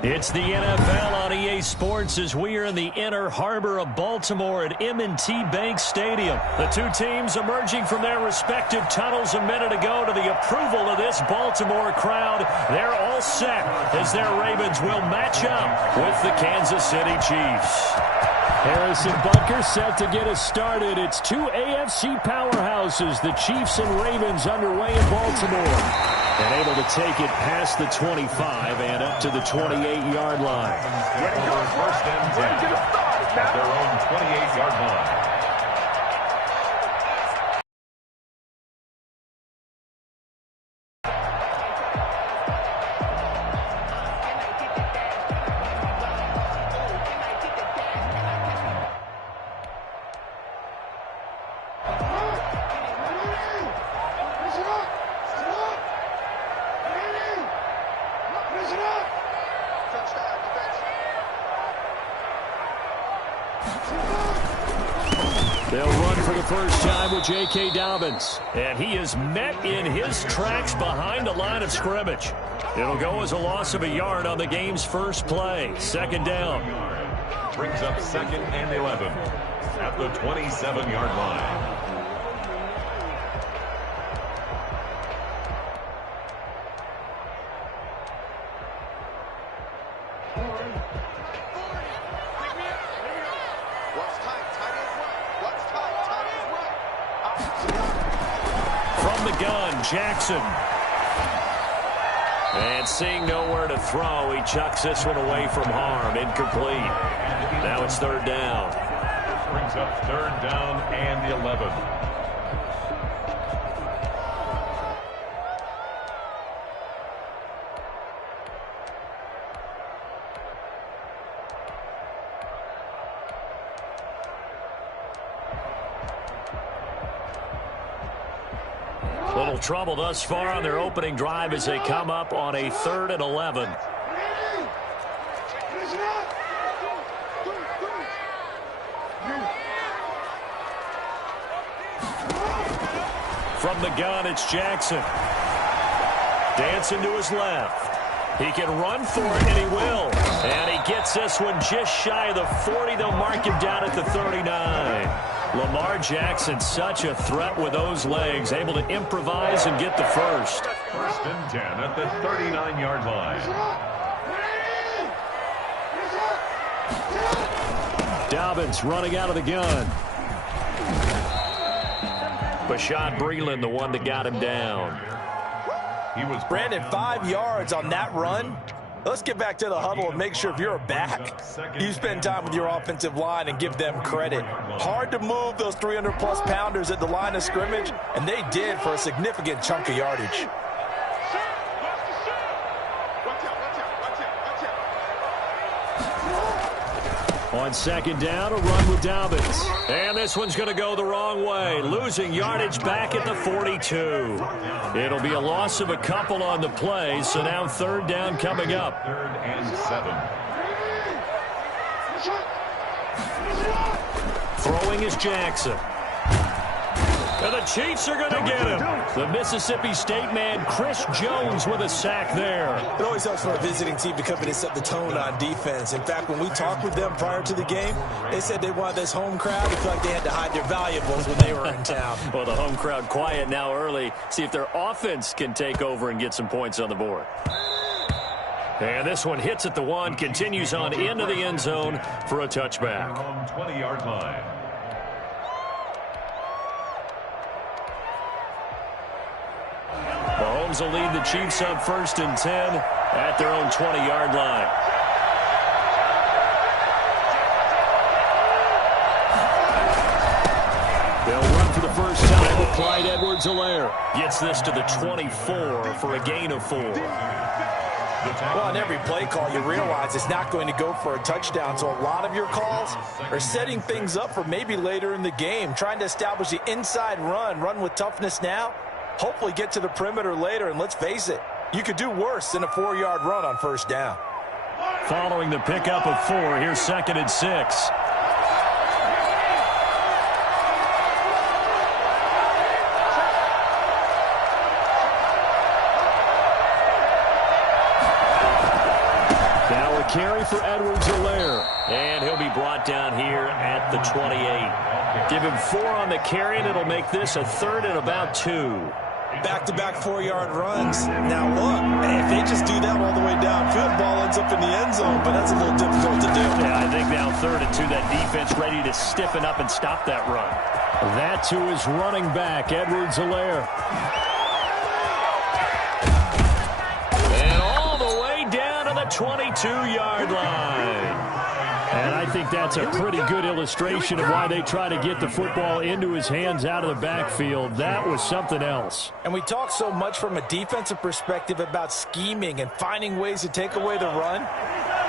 It's the NFL on EA Sports as we are in the inner harbor of Baltimore at M&T Bank Stadium. The two teams emerging from their respective tunnels a minute ago to the approval of this Baltimore crowd. They're all set as their Ravens will match up with the Kansas City Chiefs. Harrison Butker set to get us started. It's two AFC powerhouses, the Chiefs and Ravens, underway in Baltimore. And able to take it past the 25 and up to the 28-yard line. Ready for first and 10 at their own 28-yard line. They'll run for the first time with J.K. Dobbins. And he is met in his tracks behind the line of scrimmage. It'll go as a loss of a yard on the game's first play. Second down. Brings up second and 11 at the 27-yard line. Jackson. And seeing nowhere to throw, he chucks this one away from harm. Incomplete. Now it's third down. Brings up third down and 11. Little trouble thus far on their opening drive as they come up on a 3rd and 11. From the gun, it's Jackson. Dancing to his left. He can run for it, and he will. And he gets this one just shy of the 40. They'll mark him down at the 39. Lamar Jackson, such a threat with those legs, able to improvise and get the first. First and 10 at the 39-yard line. Dobbins running out of the gun. Bashaud Breeland, the one that got him down. He was Brandon, 5 yards on that run. Let's get back to the huddle and make sure if you're a back, you spend time with your offensive line and give them credit. Hard to move those 300-plus pounders at the line of scrimmage, and they did for a significant chunk of yardage. On second down, a run with Dobbins. And this one's going to go the wrong way, losing yardage back at the 42. It'll be a loss of a couple on the play, so now third down coming up. 3rd and 7. Throwing is Jackson. And the Chiefs are going to get him. The Mississippi State man, Chris Jones, with a sack there. It always helps for a visiting team to come in and set the tone on defense. In fact, when we talked with them prior to the game, they said they wanted this home crowd to feel like they had to hide their valuables when they were in town. Well, the home crowd quiet now early. See if their offense can take over and get some points on the board. And this one hits at the 1, continues on into the end zone for a touchback. On 20-yard line. Mahomes will lead the Chiefs up 1st and 10 at their own 20-yard line. They'll run for the first time with Clyde Edwards-Helaire. Gets this to the 24 for a gain of 4. Well, on every play call, you realize it's not going to go for a touchdown, so a lot of your calls are setting things up for maybe later in the game, trying to establish the inside run with toughness now, hopefully get to the perimeter later, and let's face it, you could do worse than a 4-yard run on first down. Following the pickup of 4, here's 2nd and 6. carry for Edwards-Helaire. And he'll be brought down here at the 28. Give him 4 on the carry, and it'll make this a 3rd and about 2. Back-to-back 4-yard runs. Now, look, if they just do that all the way downfield, ball ends up in the end zone, but that's a little difficult to do. Yeah, I think now 3rd and 2, that defense ready to stiffen up and stop that run. That to his running back, Edwards-Helaire. And all the way down to the 22-yard line. And I think that's a pretty good illustration of why they try to get the football into his hands out of the backfield. That was something else. And we talk so much from a defensive perspective about scheming and finding ways to take away the run.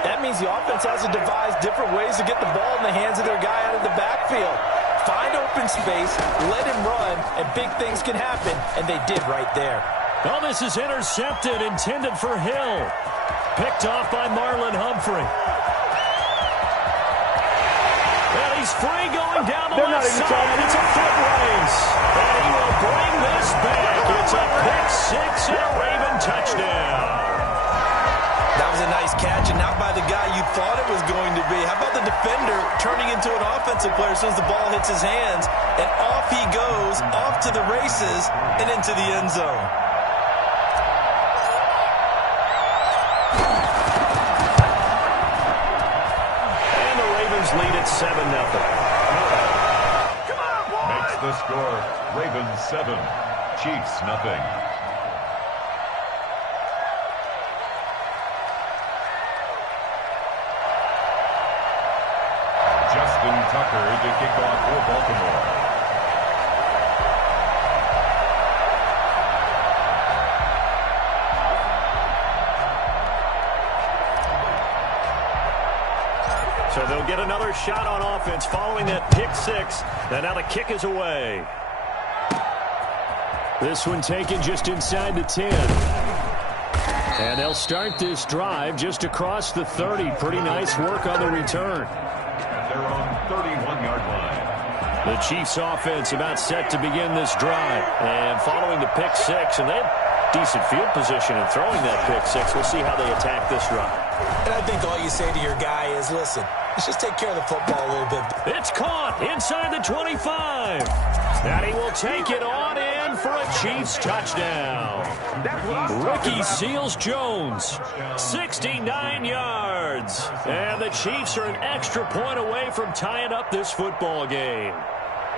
That means the offense has to devise different ways to get the ball in the hands of their guy out of the backfield. Find open space, let him run, and big things can happen, and they did right there. Oh, this is intercepted, intended for Hill. Picked off by Marlon Humphrey. And he's free going down the left side. It's a foot race. And he will bring this back. It's a pick 6 and a Raven touchdown. That was a nice catch, and not by the guy you thought it was going to be. How about the defender turning into an offensive player as soon as the ball hits his hands, and off he goes, off to the races, and into the end zone. And the Ravens lead at 7-0. Makes the score Ravens 7, Chiefs nothing. Tucker to kick off for Baltimore. So they'll get another shot on offense following that pick 6. And now the kick is away. This one taken just inside the 10. And they'll start this drive just across the 30. Pretty nice work on the return. They're on 31-yard line. The Chiefs offense about set to begin this drive. And following the pick 6, and they have decent field position in throwing that pick 6. We'll see how they attack this drive. And I think all you say to your guy is, listen, let's just take care of the football a little bit. It's caught inside the 25. And he will take it on in for a Chiefs touchdown. Ricky Seals-Jones, 69 yards. And the Chiefs are an extra point away from tying up this football game.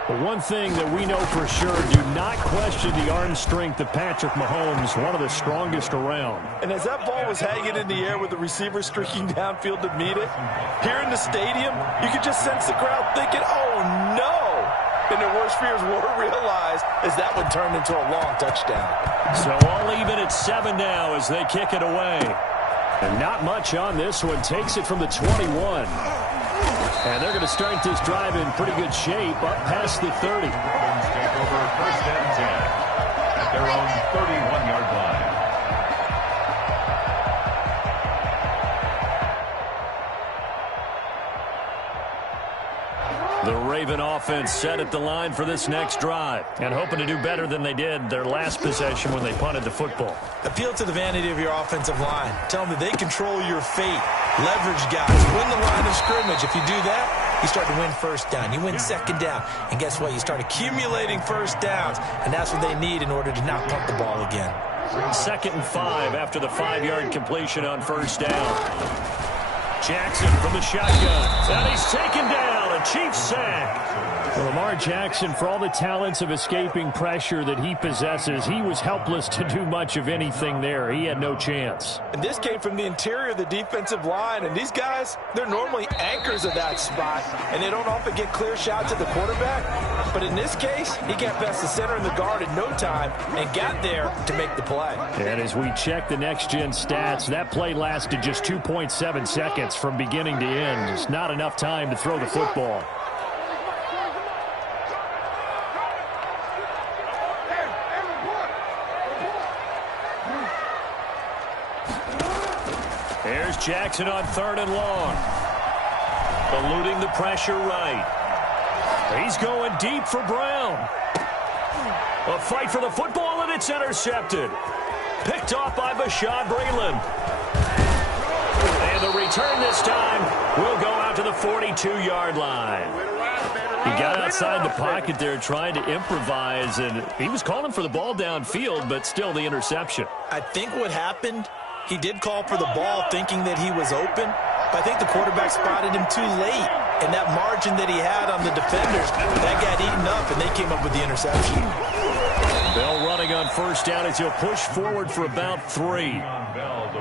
But one thing that we know for sure, do not question the arm strength of Patrick Mahomes, one of the strongest around. And as that ball was hanging in the air with the receiver streaking downfield to meet it, here in the stadium, you could just sense the crowd thinking, oh no! And their worst fears were realized as that one turned into a long touchdown. So all even at 7 now as they kick it away. And not much on this one. Takes it from the 21. And they're going to start this drive in pretty good shape up past the 30. Ravens take over 1st and 10 at their own 31-yard line. The Raven offense set at the line for this next drive and hoping to do better than they did their last possession when they punted the football. Appeal to the vanity of your offensive line. Tell them that they control your fate. Leverage guys. Win the line of scrimmage. If you do that, you start to win 1st down. You win 2nd down. And guess what? You start accumulating 1st downs. And that's what they need in order to not punt the ball again. 2nd and 5 after the 5-yard completion on 1st down. Jackson from the shotgun. And he's taken down. A Chiefs sack. Well, Lamar Jackson, for all the talents of escaping pressure that he possesses, he was helpless to do much of anything there. He had no chance. And this came from the interior of the defensive line. And these guys, they're normally anchors of that spot. And they don't often get clear shots at the quarterback. But in this case, he got past the center and the guard in no time and got there to make the play. And as we check the next-gen stats, that play lasted just 2.7 seconds from beginning to end. Just not enough time to throw the football. Here's Jackson on 3rd and long. Eluding the pressure right. He's going deep for Brown. A fight for the football, and it's intercepted. Picked off by Bashaud Breeland. And And the return this time will go out to the 42-yard line. He got outside the pocket there trying to improvise, and he was calling for the ball downfield, but still the interception. I think what happened, he did call for the ball thinking that he was open, but I think the quarterback spotted him too late. And that margin that he had on the defenders, that got eaten up, and they came up with the interception. Bell running on first down as he'll push forward for about 3.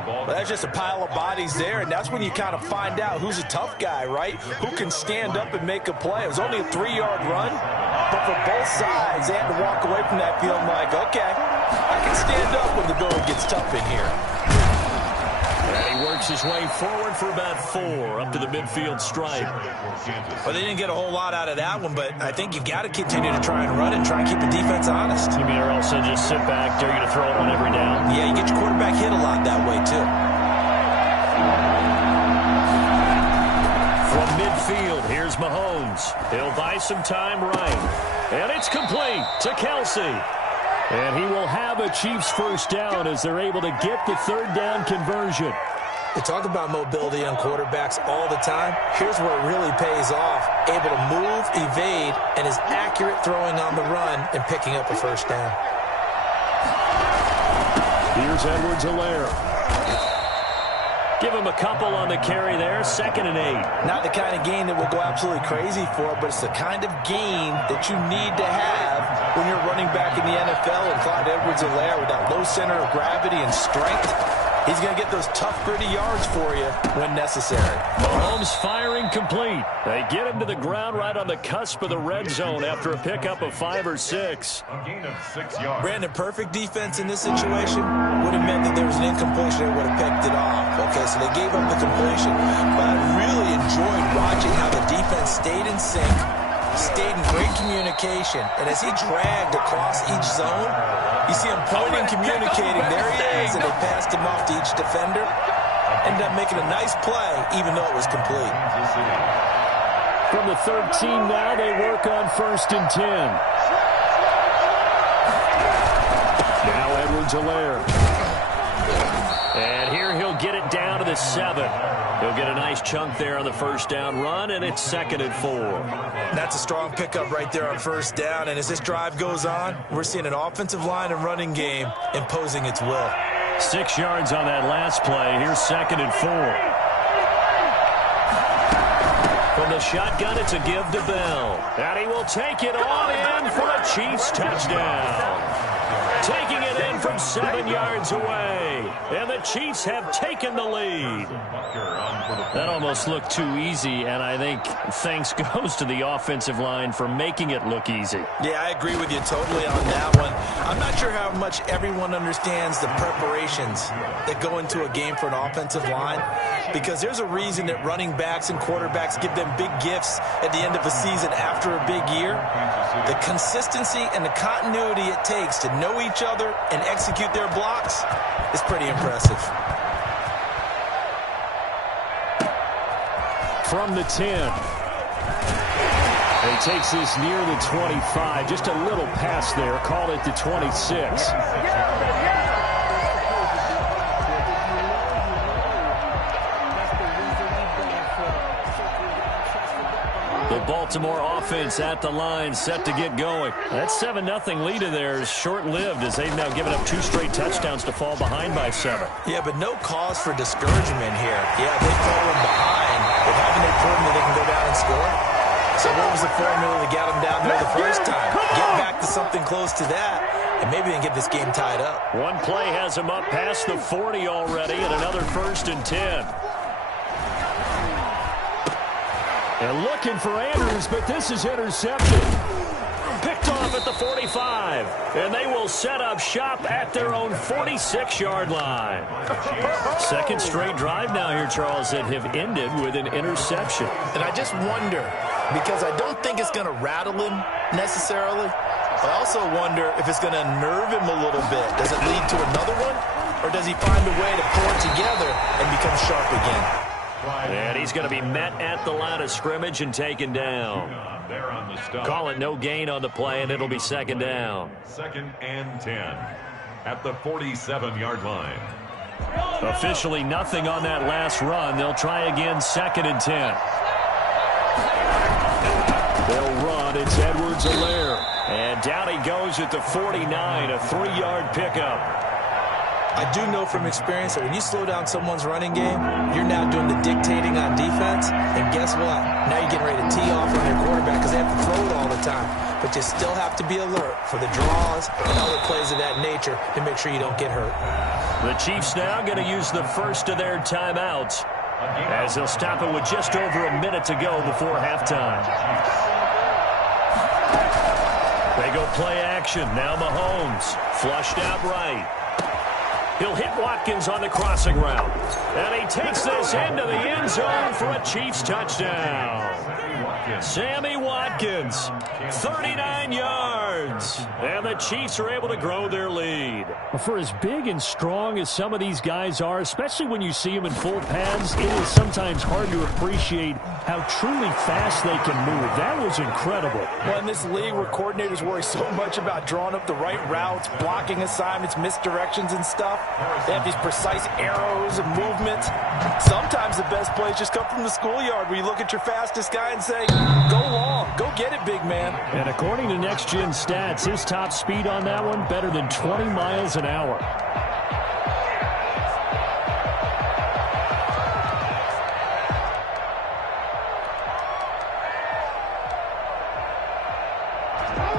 Well, that's just a pile of bodies there, and that's when you kind of find out who's a tough guy, right? Who can stand up and make a play. It was only a 3-yard run, but for both sides, they had to walk away from that feeling like, okay, I can stand up when the going gets tough in here. And he works his way forward for about 4 up to the midfield stripe. Well, they didn't get a whole lot out of that one, but I think you've got to continue to try and run and try and keep the defense honest. You mean or else they just sit back, dare you to throw it on every down? Yeah, you get your quarterback hit a lot that way, too. From midfield, here's Mahomes. He'll buy some time right. And it's complete to Kelsey. And he will have a Chiefs first down as they're able to get the third down conversion. They talk about mobility on quarterbacks all the time. Here's where it really pays off. Able to move, evade, and is accurate throwing on the run and picking up a first down. Here's Edwards-Helaire. Give him a couple on the carry there, 2nd and 8. Not the kind of game that we'll go absolutely crazy for, but it's the kind of game that you need to have when you're running back in the NFL. And Clyde Edwards-Helaire with that low center of gravity and strength, he's going to get those tough, gritty yards for you when necessary. Mahomes firing complete. They get him to the ground right on the cusp of the red zone after a pickup of 5 or 6. A gain of 6 yards. Brandon, perfect defense in this situation would have meant that there was an incompletion. They would have picked it off. Okay, so they gave up the completion. But I really enjoyed watching how the defense stayed in sync, stayed in great communication. And as he dragged across each zone, you see him pointing, communicating. There he is, and they passed him off to each defender. Ended up making a nice play, even though it was complete. From the 13 now, they work on 1st and 10. Now Edwards-Helaire. And here he'll get it down to the 7. He'll get a nice chunk there on the first down run, and it's 2nd and 4. That's a strong pickup right there on first down. And as this drive goes on, we're seeing an offensive line and running game imposing its will. 6 yards on that last play. Here's 2nd and 4. From the shotgun, it's a give to Bell. And he will take it on in for a Chiefs touchdown. Taking it in from 7 yards away. And the Chiefs have taken the lead. That almost looked too easy, and I think thanks goes to the offensive line for making it look easy. Yeah, I agree with you totally on that one. I'm not sure how much everyone understands the preparations that go into a game for an offensive line, because there's a reason that running backs and quarterbacks give them big gifts at the end of a season after a big year. The consistency and the continuity it takes to know each other and execute their blocks is pretty impressive. From the 10. He takes this near the 25. Just a little pass there. Call it the 26. The Baltimore offense at the line, set to get going. That 7-0 lead of theirs short-lived as they've now given up 2 straight touchdowns to fall behind by 7. Yeah, but no cause for discouragement here. Yeah, they've fallen behind, but haven't they proven that they can go down and score? So what was the formula that got them down there the first time? Get back to something close to that, and maybe they can get this game tied up. One play has them up past the 40 already, and another 1st and 10. And looking for Andrews, but this is interception. Picked off at the 45. And they will set up shop at their own 46-yard line. Second straight drive now here, Charles, that have ended with an interception. And I just wonder, because I don't think it's going to rattle him necessarily. I also wonder if it's going to unnerve him a little bit. Does it lead to another one? Or does he find a way to pull it together and become sharp again? And he's going to be met at the line of scrimmage and taken down. Call it no gain on the play, and it'll be 2nd down. 2nd and 10 at the 47-yard line. Officially nothing on that last run. They'll try again, 2nd and 10. They'll run. It's Edwards-Helaire. And down he goes at the 49, a 3-yard pickup. I do know from experience that when you slow down someone's running game, you're now doing the dictating on defense. And guess what? Now you're getting ready to tee off on your quarterback because they have to throw it all the time. But you still have to be alert for the draws and other plays of that nature to make sure you don't get hurt. The Chiefs now going to use the first of their timeouts as they'll stop it with just over a minute to go before halftime. They go play action. Now Mahomes flushed out right. He'll hit Watkins on the crossing route. And he takes this into the end zone for a Chiefs touchdown. Sammy Watkins, 39 yards. And the Chiefs are able to grow their lead. For as big and strong as some of these guys are, especially when you see them in full pads, it is sometimes hard to appreciate how truly fast they can move. That was incredible. Well, in this league where coordinators worry so much about drawing up the right routes, blocking assignments, misdirections and stuff, they have these precise arrows and movements. Sometimes the best plays just come from the schoolyard where you look at your fastest guy and say, go long, go get it, big man. And according to Next Gen Stats, his top speed on that one, better than 20 miles an hour.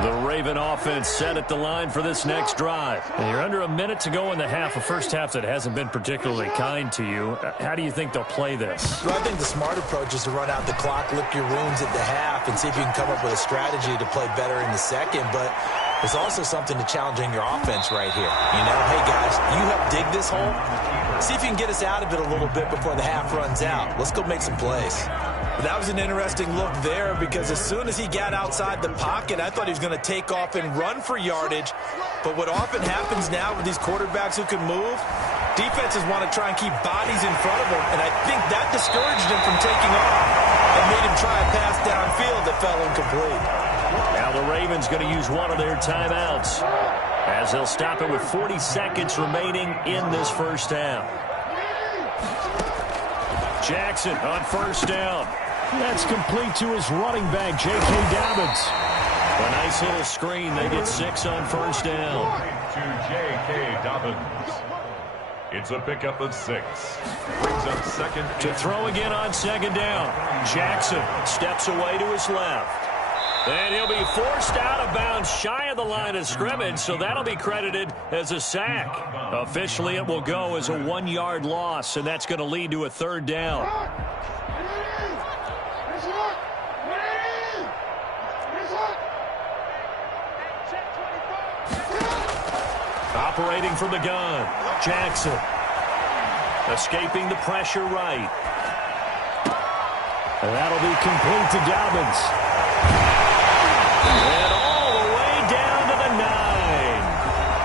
The Raven offense set at the line for this next drive. And you're under a minute to go in the half, a first half that hasn't been particularly kind to you. How do you think they'll play this? Well, I think the smart approach is to run out the clock, lick your wounds at the half, and see if you can come up with a strategy to play better in the second. But there's also something to challenging your offense right here. You know, hey, guys, you help dig this hole. See if you can get us out of it a little bit before the half runs out. Let's go make some plays. That was an interesting look there because as soon as he got outside the pocket, I thought he was going to take off and run for yardage. But what often happens now with these quarterbacks who can move, defenses want to try and keep bodies in front of them, and I think that discouraged him from taking off and made him try a pass downfield that fell incomplete. Now the Ravens going to use one of their timeouts as they'll stop it with 40 seconds remaining in this first half. Jackson on first down. That's complete to his running back, J.K. Dobbins. A nice little screen. They get 6 on first down. To J.K. Dobbins. It's a pickup of 6. Brings up 2nd. To throw again on 2nd down. Jackson steps away to his left. And he'll be forced out of bounds shy of the line of scrimmage, so that'll be credited as a sack. Officially, it will go as a 1-yard loss, and that's going to lead to a 3rd down. Operating from the gun, Jackson. Escaping the pressure right. And that'll be complete to Dobbins. And all the way down to the 9.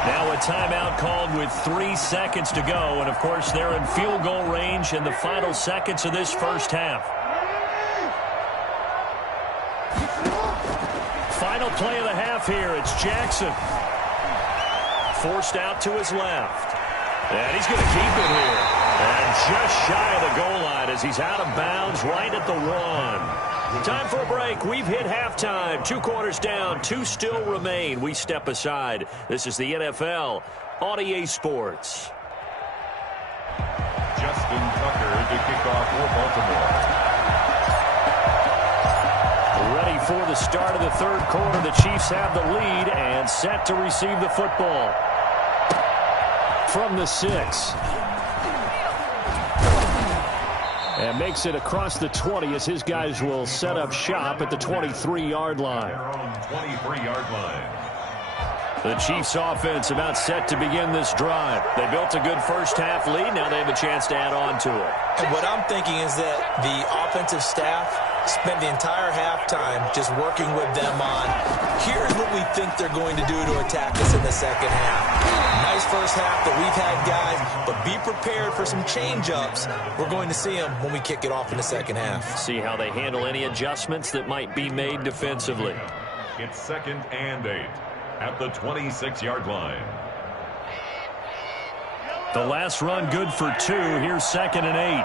Now a timeout called with 3 seconds to go. And, of course, they're in field goal range in the final seconds of this first half. Final play of the half here. It's Jackson. Forced out to his left. And he's going to keep it here. And just shy of the goal line as he's out of bounds right at the 1. Time for a break. We've hit halftime. 2 quarters down. 2 still remain. We step aside. This is the NFL on EA Sports. Justin Tucker to kick off for Baltimore. Ready for the start of the 3rd quarter. The Chiefs have the lead and set to receive the football. From the 6. And makes it across the 20 as his guys will set up shop at the 23-yard line. Their own 23-yard line. The Chiefs offense about set to begin this drive. They built a good first half lead. Now they have a chance to add on to it. And what I'm thinking is that the offensive staff spent the entire halftime just working with them on, here's what we think they're going to do to attack us in the second half. Nice first half that we've had, guys, but be prepared for some change-ups. We're going to see them when we kick it off in the second half. See how they handle any adjustments that might be made defensively. It's 2nd and 8 at the 26-yard line. The last run good for 2. Here's 2nd and 8.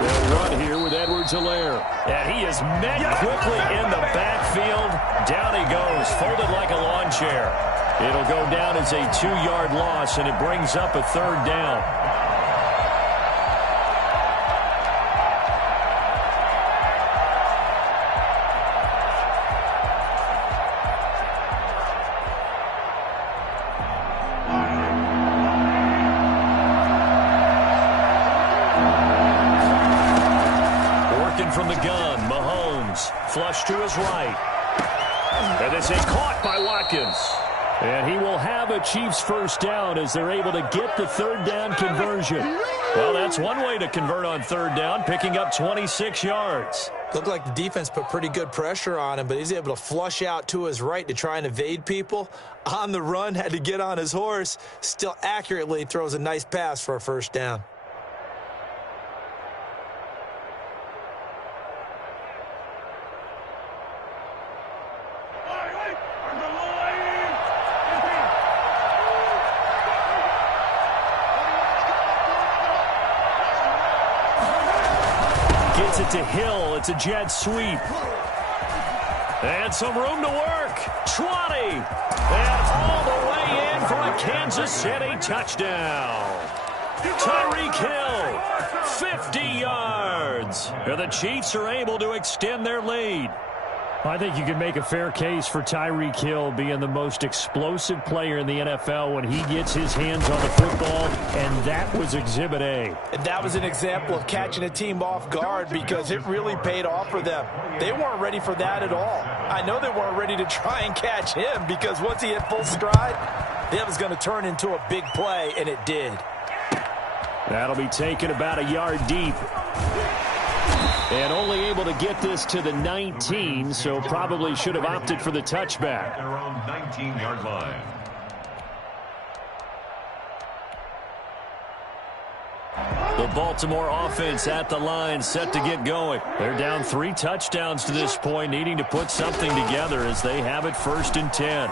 They'll run here with Edwards-Helaire. And he is met quickly in the backfield. Down he goes, folded like a lawn chair. It'll go down as a 2-yard loss, and it brings up a 3rd down. From the gun, Mahomes, flush to his right. And this is caught by Watkins. And he will have a Chiefs first down as they're able to get the 3rd down conversion. Well, that's one way to convert on 3rd down, picking up 26 yards. Looked like the defense put pretty good pressure on him, but he's able to flush out to his right to try and evade people. On the run, had to get on his horse. Still accurately throws a nice pass for a first down. Gets it to Hill. It's a jet sweep. And some room to work. 20. And all the way in for a Kansas City touchdown. Tyreek Hill, 50 yards. And the Chiefs are able to extend their lead. I think you can make a fair case for Tyreek Hill being the most explosive player in the NFL when he gets his hands on the football, and that was Exhibit A. And that was an example of catching a team off guard because it really paid off for them. They weren't ready for that at all. I know they weren't ready to try and catch him because once he hit full stride, that was going to turn into a big play, and it did. That'll be taken about a yard deep. And only able to get this to the 19, so probably should have opted for the touchback. Their own 19-yard line. The Baltimore offense at the line, set to get going. They're down 3 touchdowns to this point, needing to put something together as they have it 1st and 10.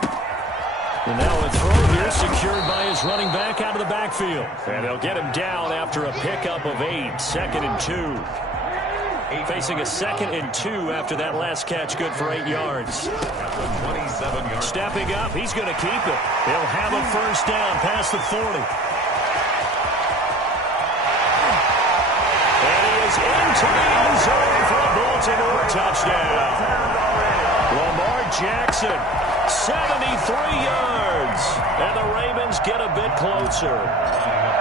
And now a throw here secured by his running back out of the backfield. And they'll get him down after a pickup of 8, 2nd and 2. Facing a 2nd and 2 after that last catch, good for 8 yards. 27-yard. Stepping up, he's going to keep it. He'll have a first down past the 40. And he is into the end zone for a Baltimore touchdown. Lamar Jackson, 73 yards. And the Ravens get a bit closer.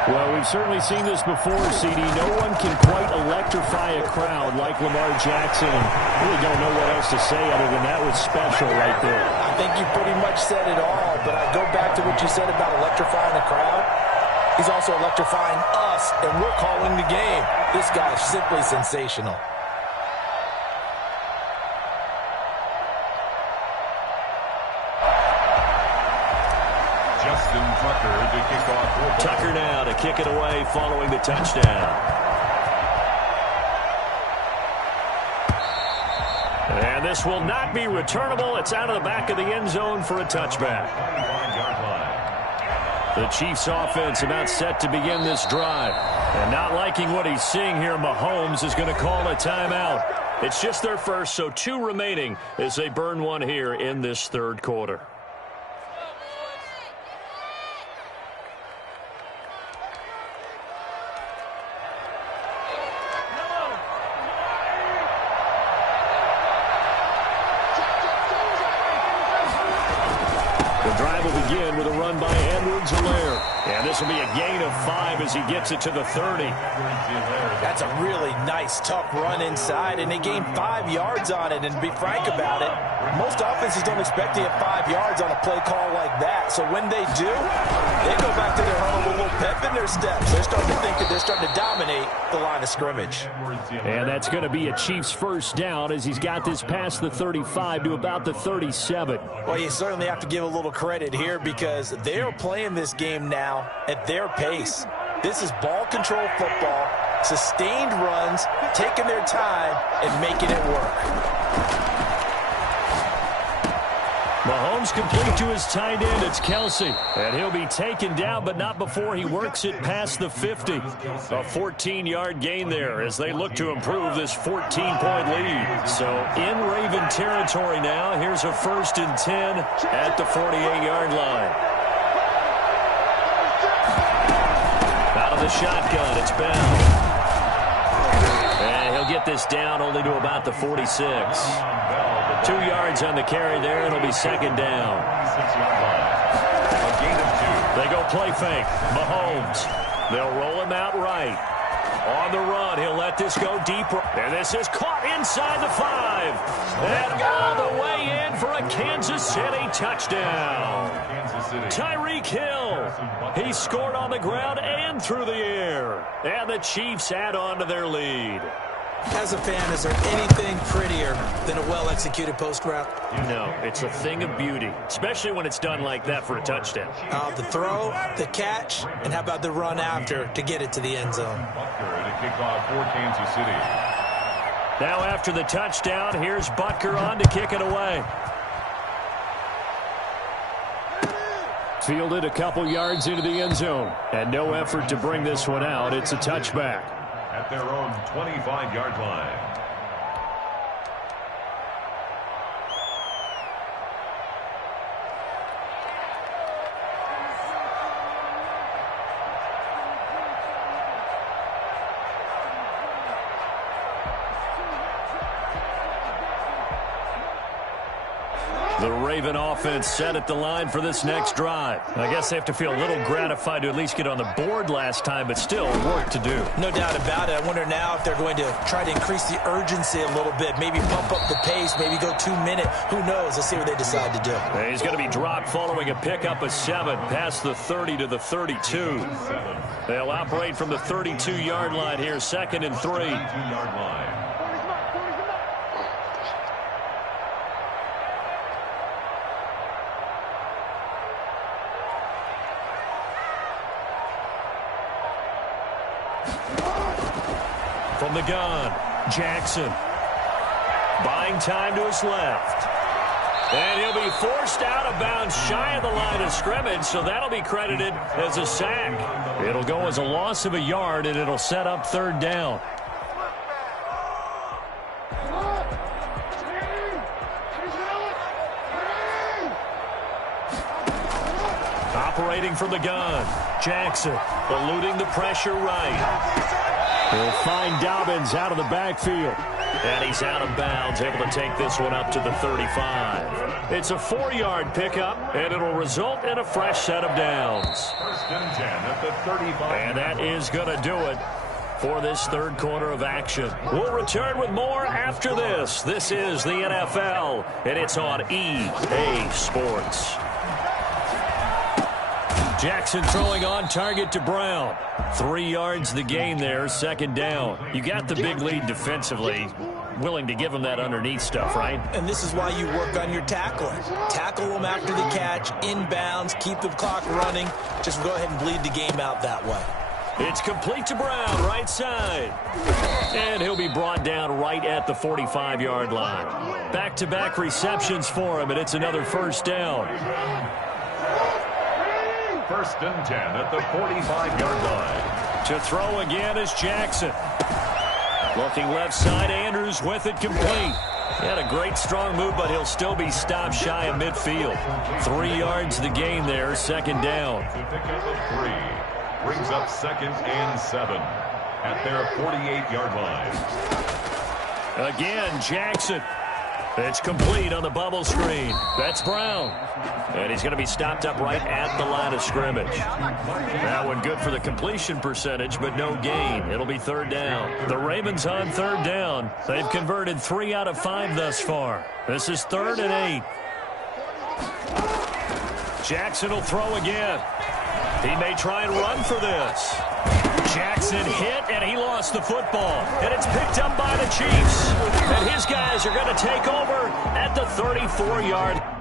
Well, we've certainly seen this before, CD. No one can quite electrify a crowd like Lamar Jackson. Really don't know what else to say other than that was special right there. I think you pretty much said it all, but I go back to what you said about electrifying the crowd. He's also electrifying us, and we're calling the game. This guy is simply sensational. Tucker now to kick it away following the touchdown. And this will not be returnable. It's out of the back of the end zone for a touchback. The Chiefs offense about set to begin this drive. And not liking what he's seeing here, Mahomes is going to call a timeout. It's just their first, so 2 remaining as they burn one here in this 3rd quarter. Begin with a run by Edwards-Helaire. And this will be a gain of 5 as he gets it to the 30. That's a really nice, tough run inside, and they gained 5 yards on it. And to be frank about it, most offenses don't expect to get 5 yards on a play call like that. So when they do, they go back to their huddle with a little pep in their steps. They're starting to think that they're starting to dominate the line of scrimmage. And that's going to be a Chiefs first down as he's got this past the 35 to about the 37. Well, you certainly have to give a little credit here because they're playing this game now at their pace. This is ball control football, sustained runs, taking their time and making it work. Mahomes complete to his tight end. It's Kelsey. And he'll be taken down, but not before he works it past the 50. A 14-yard gain there as they look to improve this 14-point lead. So in Raven territory now. Here's a 1st and 10 at the 48-yard line. Out of the shotgun, it's Bell. And he'll get this down only to about the 46. 2 yards on the carry there. It'll be 2nd down. They go play fake. Mahomes. They'll roll him out right. On the run, he'll let this go deeper. And this is caught inside the 5. And all the way in for a Kansas City touchdown. Tyreek Hill. He scored on the ground and through the air. And the Chiefs add on to their lead. As a fan, is there anything prettier than a well-executed post route? No, it's a thing of beauty, especially when it's done like that for a touchdown. The throw, the catch, and how about the run after to get it to the end zone? Kickoff for Kansas City. Now after the touchdown, here's Butker on to kick it away. Fielded a couple yards into the end zone, and no effort to bring this one out. It's a touchback. At their own 25-yard line. The Raven offense set at the line for this next drive. I guess they have to feel a little gratified to at least get on the board last time, but still work to do. No doubt about it. I wonder now if they're going to try to increase the urgency a little bit, maybe pump up the pace, maybe go 2 minute. Who knows? Let's see what they decide to do. And he's going to be dropped following a pickup of 7 past the 30 to the 32. They'll operate from the 32-yard line here, 2nd and 3. 32-yard line. From the gun, Jackson. Buying time to his left. And he'll be forced out of bounds shy of the line of scrimmage, so that'll be credited as a sack. It'll go as a loss of a yard, and it'll set up 3rd down. Operating from the gun, Jackson eluding the pressure right. He'll find Dobbins out of the backfield. And he's out of bounds, able to take this one up to the 35. It's a 4-yard pickup, and it'll result in a fresh set of downs. 1st and 10 at the 35. And that is going to do it for this 3rd quarter of action. We'll return with more after this. This is the NFL, and it's on EA Sports. Jackson throwing on target to Brown. 3 yards the gain there, 2nd down. You got the big lead defensively. Willing to give him that underneath stuff, right? And this is why you work on your tackling. Tackle them after the catch, inbounds, keep the clock running. Just go ahead and bleed the game out that way. It's complete to Brown, right side. And he'll be brought down right at the 45-yard line. Back-to-back receptions for him, and it's another 1st down. 1st and 10 at the 45-yard line. To throw again is Jackson. Looking left side, Andrews with it complete. He had a great strong move, but he'll still be stopped shy of midfield. 3 yards the gain there, 2nd down. To pick up a 3. Brings up 2nd and 7 at their 48-yard line. Again, Jackson. It's complete on the bubble screen. That's Brown. And he's going to be stopped up right at the line of scrimmage. That one good for the completion percentage, but no gain. It'll be 3rd down. The Ravens on 3rd down. They've converted 3 out of 5 thus far. This is 3rd and 8. Jackson will throw again. He may try and run for this. Jackson hit, and he lost the football. And it's picked up by the Chiefs. And his guys are going to take over at the 34-yard line.